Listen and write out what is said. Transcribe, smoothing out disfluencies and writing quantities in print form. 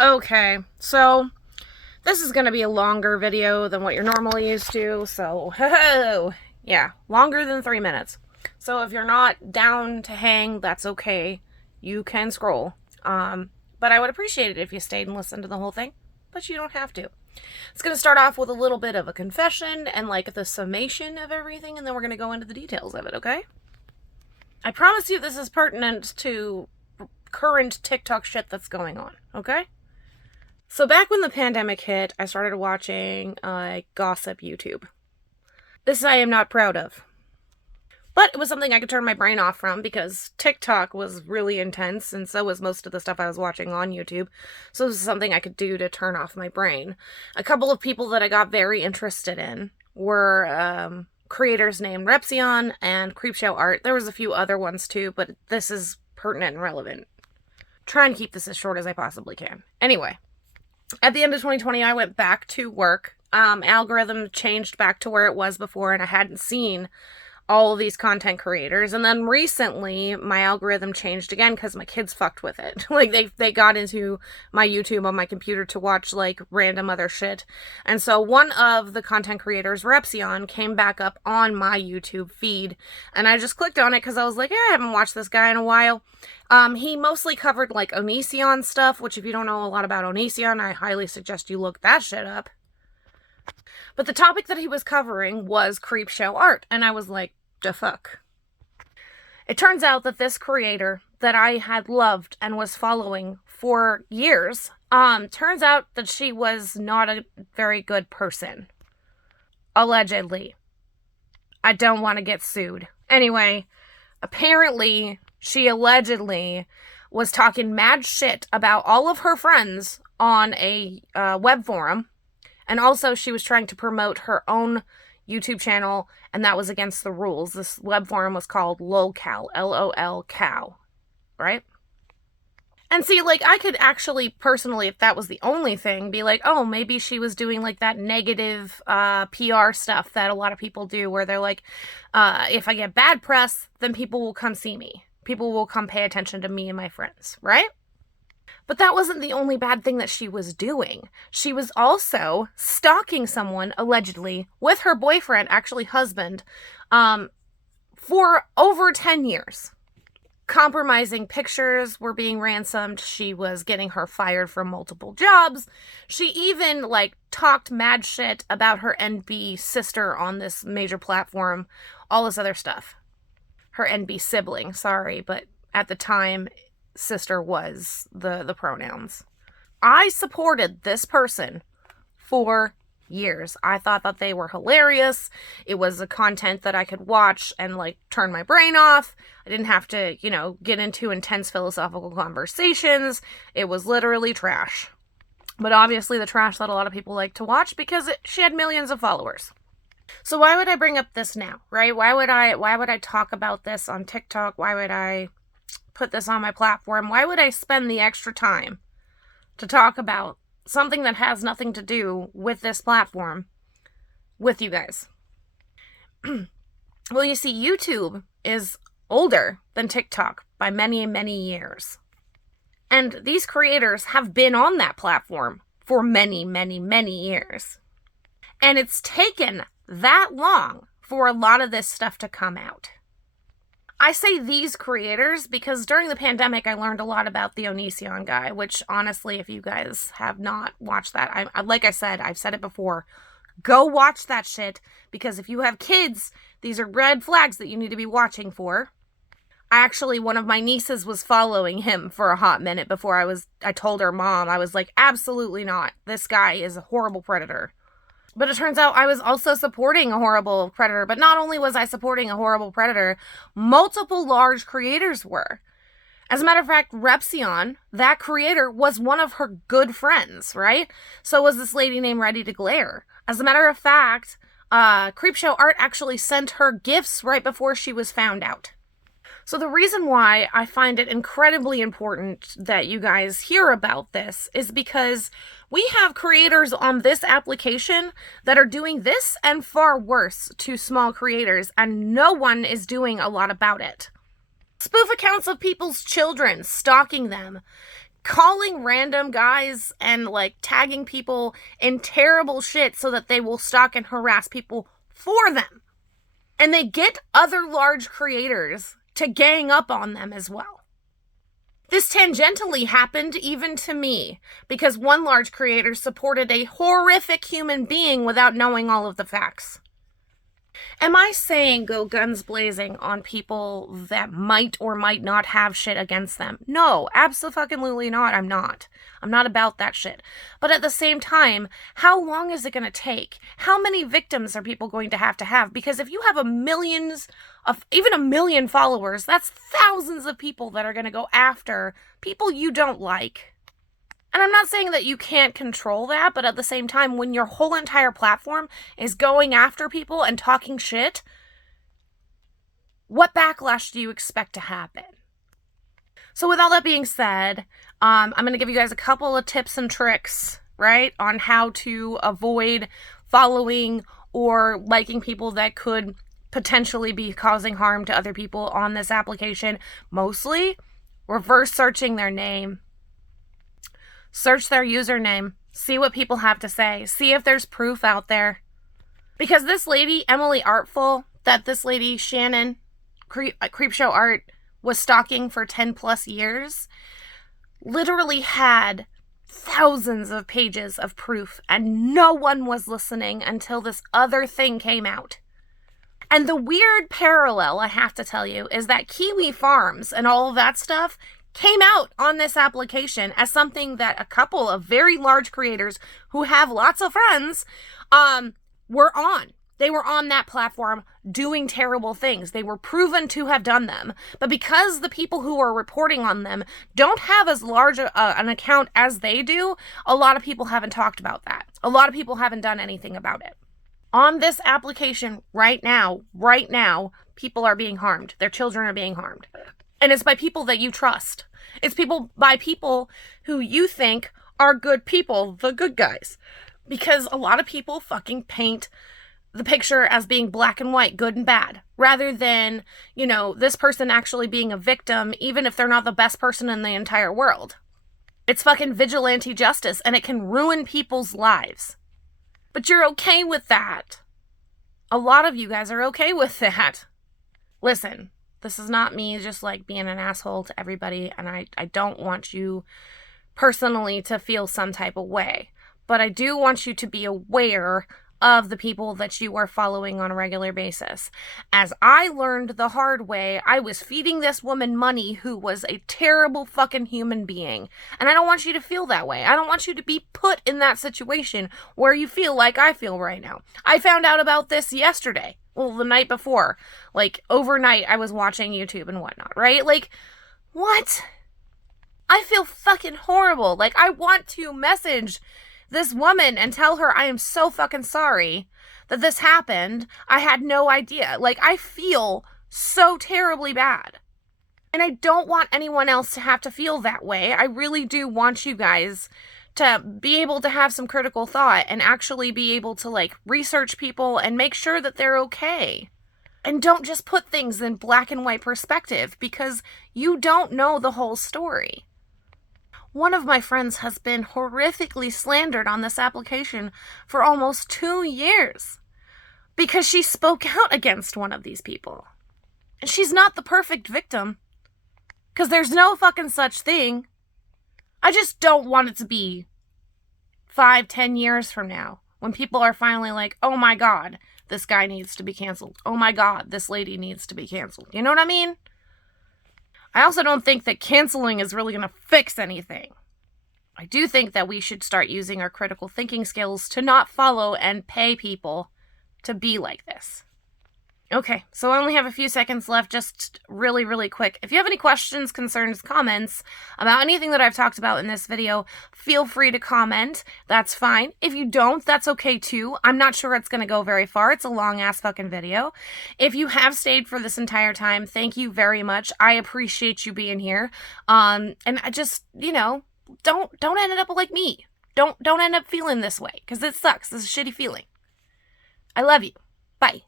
Okay, so this is going to be a longer video than what you're normally used to, so yeah, longer than 3 minutes. So if you're not down to hang, that's okay. You can scroll. But I would appreciate it if you stayed and listened to the whole thing, but you don't have to. It's going to start off with a little bit of a confession and like the summation of everything, and then we're going to go into the details of it, okay? I promise you this is pertinent to current TikTok shit that's going on, okay? So back when the pandemic hit, I started watching gossip YouTube. This I am not proud of. But it was something I could turn my brain off from because TikTok was really intense, and so was most of the stuff I was watching on YouTube. So it was something I could do to turn off my brain. A couple of people that I got very interested in were creators named Repzion and Creepshow Art. There was a few other ones too, but this is pertinent and relevant. Try and keep this as short as I possibly can. Anyway, at the end of 2020, I went back to work. Algorithm changed back to where it was before, and I hadn't seen all of these content creators. And then recently, my algorithm changed again because my kids fucked with it. Like, they got into my YouTube on my computer to watch, like, random other shit. And so one of the content creators, Repzion, came back up on my YouTube feed. And I just clicked on it because I was like, I haven't watched this guy in a while. He mostly covered, like, Onision stuff, which if you don't know a lot about Onision, I highly suggest you look that shit up. But the topic that he was covering was Creepshow Art, and I was like, the fuck? It turns out that this creator that I had loved and was following for years, turns out that she was not a very good person. Allegedly. I don't want to get sued. Anyway, apparently, she allegedly was talking mad shit about all of her friends on a web forum. And also, she was trying to promote her own YouTube channel, and that was against the rules. This web forum was called LOLCOW, LOL-COW, right? And see, like, I could actually, personally, if that was the only thing, be like, oh, maybe she was doing, like, that negative PR stuff that a lot of people do, where they're like, if I get bad press, then people will come see me. People will come pay attention to me and my friends, right? But that wasn't the only bad thing that she was doing. She was also stalking someone, allegedly, with her boyfriend, actually husband, for over 10 years. Compromising pictures were being ransomed. She was getting her fired from multiple jobs. She even, like, talked mad shit about her NB sister on this major platform. All this other stuff. Her NB sibling, sorry, but at the time, sister was the pronouns. I supported this person for years. I thought that they were hilarious. It was a content that I could watch and, like, turn my brain off. I didn't have to, get into intense philosophical conversations. It was literally trash. But obviously the trash that a lot of people like to watch because she had millions of followers. So why would I bring up this now, right? Why would I talk about this on TikTok? Why would I put this on my platform? Why would I spend the extra time to talk about something that has nothing to do with this platform with you guys? Well, you see, YouTube is older than TikTok by many, many years. And these creators have been on that platform for many, many, many years. And it's taken that long for a lot of this stuff to come out. I say these creators because during the pandemic, I learned a lot about the Onision guy, which honestly, if you guys have not watched that, like I said, I've said it before, go watch that shit, because if you have kids, these are red flags that you need to be watching for. Actually, one of my nieces was following him for a hot minute before I told her mom. I was like, absolutely not. This guy is a horrible predator. But it turns out I was also supporting a horrible predator. But not only was I supporting a horrible predator, multiple large creators were. As a matter of fact, Repzion, that creator, was one of her good friends, right? So was this lady named Ready to Glare. As a matter of fact, Creepshow Art actually sent her gifts right before she was found out. So the reason why I find it incredibly important that you guys hear about this is because we have creators on this application that are doing this and far worse to small creators, and no one is doing a lot about it. Spoof accounts of people's children, stalking them, calling random guys and like tagging people in terrible shit so that they will stalk and harass people for them. And they get other large creators to gang up on them as well. This tangentially happened even to me because one large creator supported a horrific human being without knowing all of the facts. Am I saying go guns blazing on people that might or might not have shit against them? No, absolutely not. I'm not. I'm not about that shit. But at the same time, how long is it going to take? How many victims are people going to have? Because if you have even a million followers, that's thousands of people that are going to go after people you don't like. And I'm not saying that you can't control that, but at the same time, when your whole entire platform is going after people and talking shit, what backlash do you expect to happen? So with all that being said, I'm going to give you guys a couple of tips and tricks, right, on how to avoid following or liking people that could potentially be causing harm to other people on this application. Mostly, reverse searching their name. Search their username. See what people have to say. See if there's proof out there. Because this lady, Emily Artful, that this lady, Shannon, Creepshow Art, was stalking for 10 plus years, literally had thousands of pages of proof, and no one was listening until this other thing came out. And the weird parallel, I have to tell you, is that Kiwi Farms and all of that stuff came out on this application as something that a couple of very large creators who have lots of friends were on. They were on that platform doing terrible things. They were proven to have done them. But because the people who are reporting on them don't have as large an account as they do, a lot of people haven't talked about that. A lot of people haven't done anything about it. On this application right now, people are being harmed. Their children are being harmed. And it's by people that you trust. It's by people who you think are good people, the good guys. Because a lot of people fucking paint the picture as being black and white, good and bad, rather than, this person actually being a victim, even if they're not the best person in the entire world. It's fucking vigilante justice, and it can ruin people's lives. But you're okay with that. A lot of you guys are okay with that. Listen. This is not me just like being an asshole to everybody, and I don't want you personally to feel some type of way. But I do want you to be aware of the people that you are following on a regular basis. As I learned the hard way, I was feeding this woman money who was a terrible fucking human being. And I don't want you to feel that way. I don't want you to be put in that situation where you feel like I feel right now. I found out about this yesterday. Well, the night before. Like, overnight, I was watching YouTube and whatnot, right? Like, what? I feel fucking horrible. Like, I want to message this woman and tell her I am so fucking sorry that this happened. I had no idea. Like, I feel so terribly bad. And I don't want anyone else to have to feel that way. I really do want you guys to be able to have some critical thought and actually be able to, like, research people and make sure that they're okay. And don't just put things in black and white perspective, because you don't know the whole story. One of my friends has been horrifically slandered on this application for almost 2 years because she spoke out against one of these people. And she's not the perfect victim, because there's no fucking such thing. I just don't want it to be 5-10 years from now when people are finally like, oh my God, this guy needs to be canceled. Oh my God, this lady needs to be canceled. You know what I mean? I also don't think that canceling is really going to fix anything. I do think that we should start using our critical thinking skills to not follow and pay people to be like this. Okay, so I only have a few seconds left, just really, really quick. If you have any questions, concerns, comments about anything that I've talked about in this video, feel free to comment. That's fine. If you don't, that's okay too. I'm not sure it's going to go very far. It's a long-ass fucking video. If you have stayed for this entire time, thank you very much. I appreciate you being here. And I just, don't end up like me. Don't end up feeling this way, because it sucks. This is a shitty feeling. I love you. Bye.